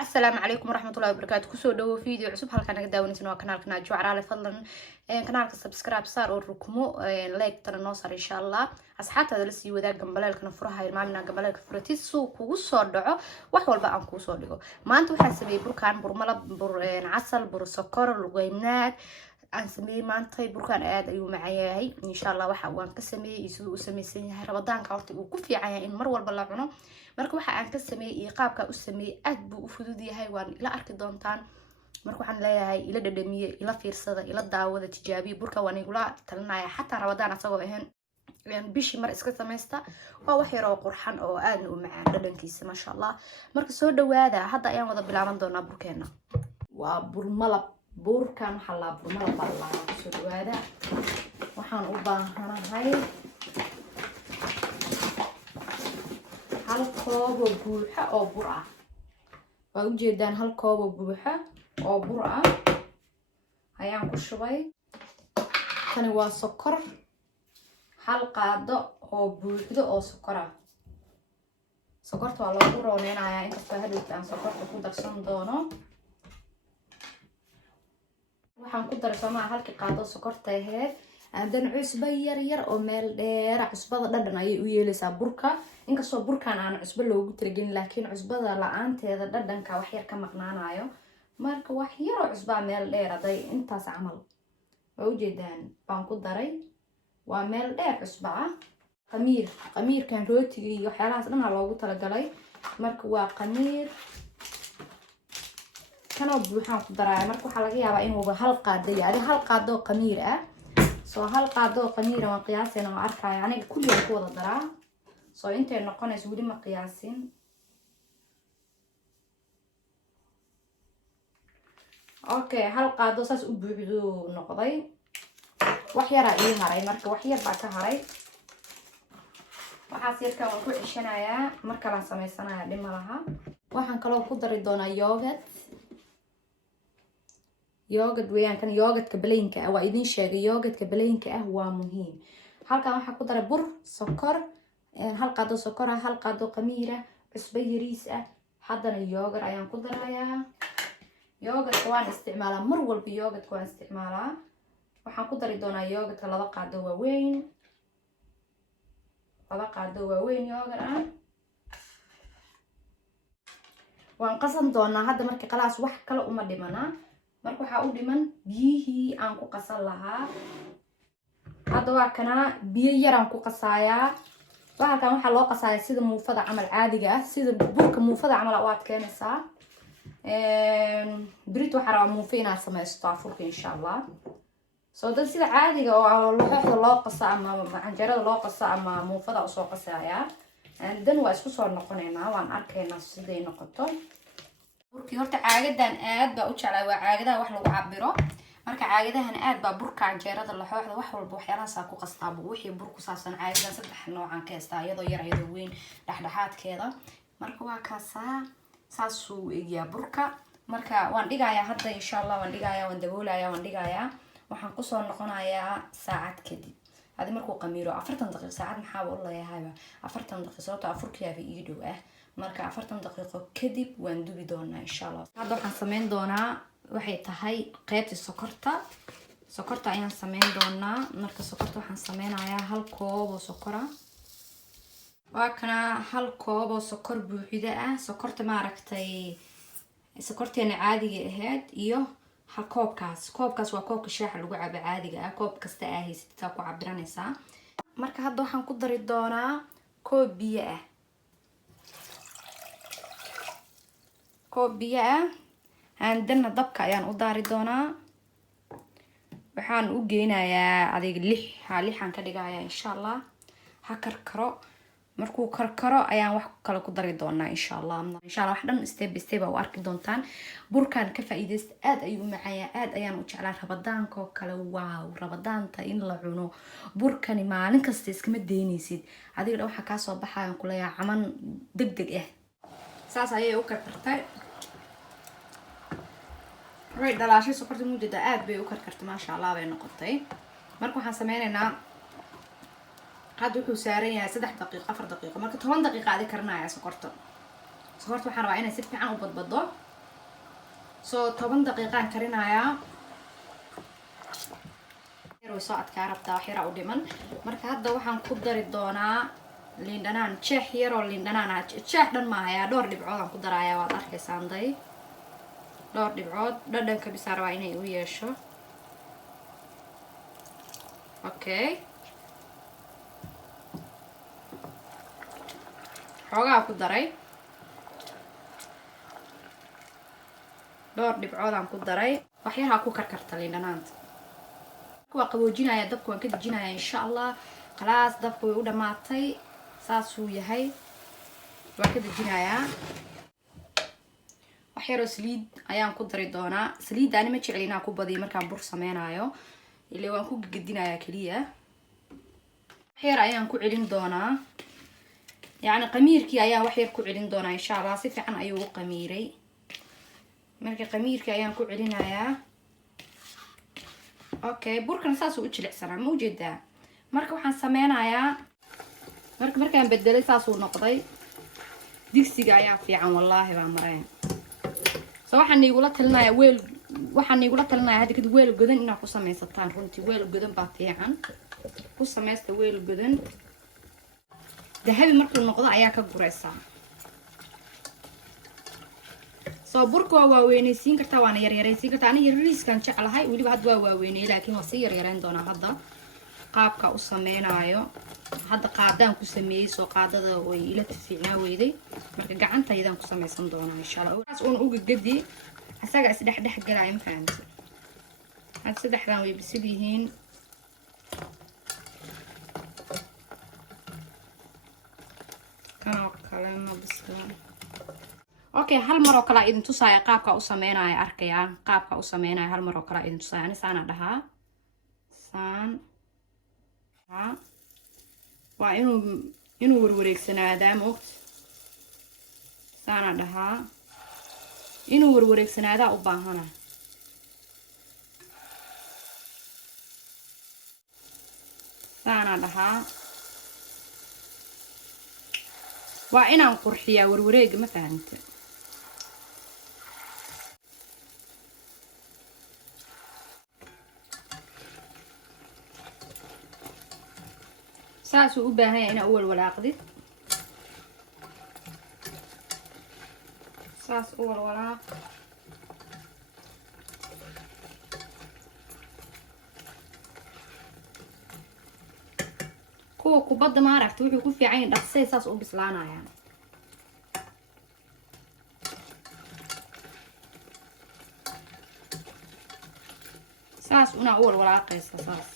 السلام عليكم ورحمة الله وبركاته. كسو دو فيديو عصب هالكان naga daawanaysan waa kanaalka Naajo Caraale fadlan kanaalka subscribe saar oo rukumo like tana noo sar insha Allah asxaabtada la sii wadaag gambaleelkana furaha ilmaamina gambaleelka furatiis soo kugu soo dhaco wax walba aan ku soo dhigo maanta waxa sameeyay burkaan burmala casal bur sokor lugaynaad aan sameeyay maanta burkaan aad ayuu macaan yahay insha Allah waxa waan ka sameeyay sidoo uu sameeysan yahay rabadaanka horta uu ku fiican yahay in mar walba la cuno marka waxa aan ka sameeyay qaabka u sameeyay aad buu u fudud yahay waan ila arki doontaan marka waxaan leeyahay ila dhadhamiye ila fiirsada ila daawada tijaabiye burka waan igula talinaya xataa rabadaan asagoo ahaan bishi mar iska sameeysta waa wax yar oo qurxan oo aad u macaan dhadhankiisa ma sha Allah marka soo dhawaada hadda ayaan wada bilaaban doonaa burkeena waa burmalab burkan waxa la burmalab baa soo dhawaada waxaan u baahanahay hal koob oo buuxa oo bur ah waa u jeedaan hal koob oo buuxa oo bur ah ayaan ku shubay tani waa sokor hal qaado oo buuxdo oo sokor ah sokorta waa lagu rooneynayaa inkastoo hadhowta aan sokorta ku darsan doono waxaan ku darsanaa halkii qaado sokorta ahayd adan cusbo yar oo meel dheer cusbada dhadhan ayay u yeelaysaa burka inkastoo burkan aan cusbo loogu talagelin laakiin cusbada la'aanteeda dhadhanka wax yar ka maqnaanayo marka wax yar oo cusba meel dheer aday intaas camal waa u jeedaan baan ku daray waa meel dheer cusba ah qamiirkan rootiga iyo waxyaalahaas dhan loogu talagalay marka waa qamiir kana buuxaan ku daray marka waxa laga yaabaa inuu hal qaado yahay hal qaado qamiir ah soo hal qaado qamiir aan qiyaasina oo arkay aniga kulliga ku wada daraa soo intee noqonayso wali ma qiyaasin okay hal qaado saas u buuxdo noqday wax yar ii haray marka wax yar baa ka haray waxa sirka waan ku cishanayaa marka la sameysanayo dhimalaha waxaan kaloo ku dari doonaa yogurt weeyaan kan yogurtka baleynka ah waa idin sheegay yogurtka baleynka ah waa muhiim halkan waxa ku daray bur sokor hal qaado sokor ah hal qaado qamiir ah cusbo yariis ah haddana yogurt ayaan ku darayaa yogurtka waan isticmaalaa mar walba yogurtka waan isticmaalaa waxaan ku dari doonaa yogurtka laba qaado waaweyn yogurt ah waan qasan doonaa hadda markii qalaas wax kale uma dhimana marka waxa u dhiman biyihii aan ku qasan lahaa hadda waa kana biyo yar aan ku qasayaa waxaan waxa loo qasayaa sida muufada camal caadiga ah sida burka muufada camal aad keenaysaa brit waxa rabaa muufa inaad sameysto afurka insha Allah soo dad sida caadiga oo loo qasa ama canjeerada loo qasa ama muufada soo qasaya dan waa isku soo noqonaynaa waan arkaynaa siday noqoto burkii horta caagadan aad baa u jeclaa waa caagadaha wax lagu cabiro marka caagadahan aad baa burka canjeerada la xooxda wax walba waxyaalahaas ku qastaa wixii bur ku saabsan caagadan saddex noocan ka heystaa iyadoo yar iyadoo weyn dhexdhexaadkeeda marka waa kaasaa saasuu eegyaa burka marka waan dhigayaa hadda insha Allah waan dhigayaa waan daboolayaa waan dhigayaa waxaan ku soo noqonayaa saacad kadib hadi markuu qamiiro 40 daqiiqo saacad maxaa u leeyahay 40 daqiiqo sababtoo afurkiyaaba ii dhow ah marka 40 daqiiqo kadib waan dubi doonaa insha Allah hadda waxaan sameyn doonaa waxay tahay qaybta sokorta ayaan sameyn doonaa marka sokorta waxaan sameynayaa hal koob oo sokor ah waa kana hal koob oo sokor buuxida ah sokorta ma aragtay sokorteena caadiga ahayd iyo hal koobkaas waa koobka shaaha lagu cabo caadiga ah koob kasta ah haysta ku cabiranaysaa marka hadda waxaan ku dari doonaa koob biyo ah handana dabka ayaan u daari doonaa waxaan u geynayaa adiga 6 aan ka dhigayaa insha Allah ha karkaro markuu karkaro ayaan wax kale ku dari doonaa insha Allah wax dhan step by step u arki doontaan burkan ka faa'iideysta aad ayuu u macaan aad ayaan u jeclaa rabadaanka kale waaw rabadaanta in la cuno burkani maalin kasta iskama deynaysid adiga waxa ka soo baxayaan ku leeyahay caman degdeg ah saas ayay u karkartay way dhalaashay sokorta mudada aad bay u karkartay ma sha Allah bay noqotay marka waxaan sameynaynaa hadda wuxuu saaran yahay 3 daqiiqo 4 daqiiqo marka 10 daqiiqo aad karnaa sokorta waxaan rabaa inay si fiican u badbado soo 10 daqiiqaan karinayaa way soo adkaa rabtaa wax yar u dhiman marka hadda waxaan ku dari doonaa liin dhanaan jeex yar oo liin dhanaan ah jeex dhan ma haya dhowr dhibcood aan ku darayaa waad arkaysaan day dhowr dhibcood dhadhanka bisaar waa inay u yeesho okay xoogaa ku daray dhowr dhibcood aan ku daray wax yar ha ku karkarta liin dhanaanta waa qaboojinaya dabka waan ka dejinaya insha Allah khalaas dabku way u dhamaatay saasuu yahay waan ka dejinayaa wax yar oo saliid ayaan ku dari doonaa saliid aan ma jecel inaan ku badiyo markaan bur sameynayo ilaa waan ku gagdinayaa kaliya wax yar ayaan ku celin doonaa yani qamiirkii ayaan wax yar ku celin doonaa insha Allah si fiican ayuu u qamiiray marka qamiirkii ayaan ku celinayaa okay burkan saasuu u jilicsanaa ma ujeedaa marka waxaan sameynayaa markaan bedelay saasuu noqday digsiga ayaa fiican wallaahi baa mareen soo waxaan igula talinayaa hadda kadib weel godan inaad ku samaysataan runtii weel godan baa fiican ku samaysta weel godan dahabi markuu noqdo ayaa ka guraysaa soo burka waa waaweynaysiin kartaa waana yaryaraysiin kartaa aniga yariiskan jeclahay weliba hadda waa waaweynay laakiin waa sii yaryarayn doonaa hadda qaabka u sameynaayo hadda qaadaan ku sameeyey soo qaadada way ila fiicnaa weyday marka gacantaydaan ku samaysan doonaa insha Allah waxaas uun uga gadi asaga is dhex galay ma fahamtay had saddexdan way bisil yihiin kana kale ma bislaan okay hal mar oo kala idin tusaya qaabka u sameynaayo arkaya qaabka u sameynaayo hal mar oo kala idin tusaya ani saana dhahaa saan waa inuu warwareegsanaada moogta saana dhahaa inuu warwareegsanaada u baahana saana dhahaa waa inaan qurxiyaa warwareega ma fahanta saasuu u baahan yahay inaa u walwalaaqdid saas u walwalaaq kuwa kubadda ma aragta wuxuu ku fiican yahay dhaqsay saas u bislaanayaan saas una u walwalaaqaysa saas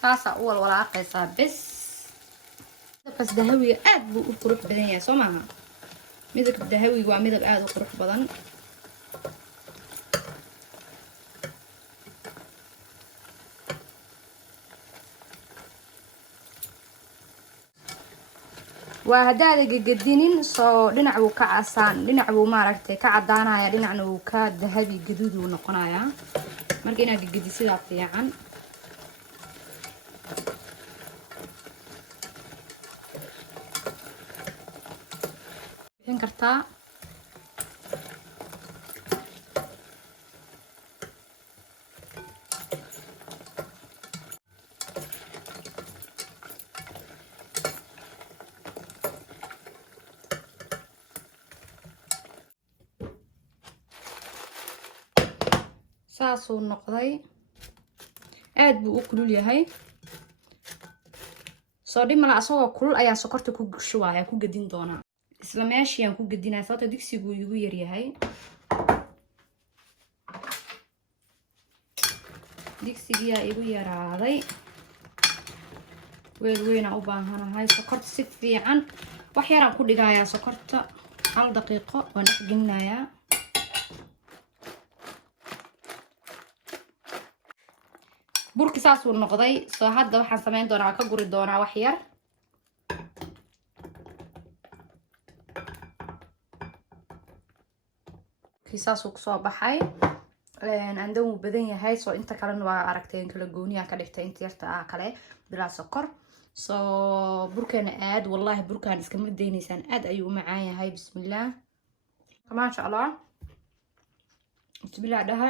saasa u walwalaaqaysaa bes midabkaas dahawiga aad buu u qurux badan yahay soo maaha midabka dahawiga waa midab aad u qurux badan waa haddaada gagadinin soo dhinac buu ka casaan dhinac buu maaragtay ka cadaanaya dhinacna uu ka dahabi gaduud uu noqonayaa marka inaad gagadisidaa fiican kartaa saasuu noqday aad buu u kulul yahay soo dhimala asagoo kulul ayaa sokorta ku shubaya ku gadin doonaa isla meeshii aan ku gadinaa sababta digsigu igu yar yahay digsigiyaa igu yaraaday weel weyn aan u baahanahay sokorta si fiican wax yar aan ku dhigayaa sokorta 1 daqiiqo waan dhex gelinayaa burki saas uu noqday soo hadda waxaan sameyn doonaa ka guri doonaa wax yar kiisaas uu kusoo baxay andan wuu badan yahay soo inta kalena waa aragteen kala gooniya ka dhigtay inta yarta ah kale bilaa sokor soo burkeena aad wallahi burkaan iskama daynaysaan aad ayuu u macaan yahay bismillaah maasha allah bismillaah dhaha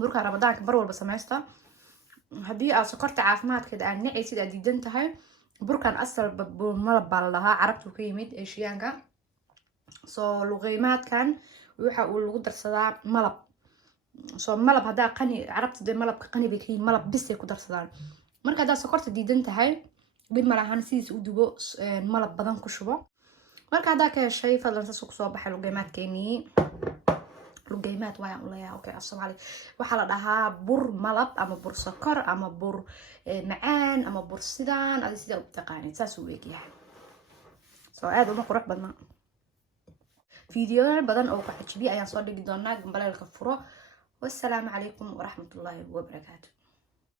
burka ramadaanka bar walba samaysta haddii aad sokorta caafimaadkeeda aad nacaysid aad diidan tahay burkan asalba malab baa la dhahaa carabtu ka yimid eeshiyaanka soo luqeymaadkan waxa uu lagu darsadaa malab soo malab haddaa qani carabta dee malabka qani bay ka yihiin malab bisay ku darsadaan marka haddaa sokorta diidan tahay dhib ma lahan sidiis u dubo malab badan ku shubo marka haddaa ka heshay fadlan saas kusoo baxay luqeymaadkeenii luqeymaad waayaan u leeyahay okay af soomaali waxaa la dhahaa bur malab ama bur sokor ama bur macaan ama bur sidaan adi sidaa u taqaanid saas uu egyahay soo aad uma qurux badnaa فيديو بدن أو كحجبي أيان صار لي بدون ناق مبلغ الكفرة والسلام عليكم ورحمة الله وبركاته.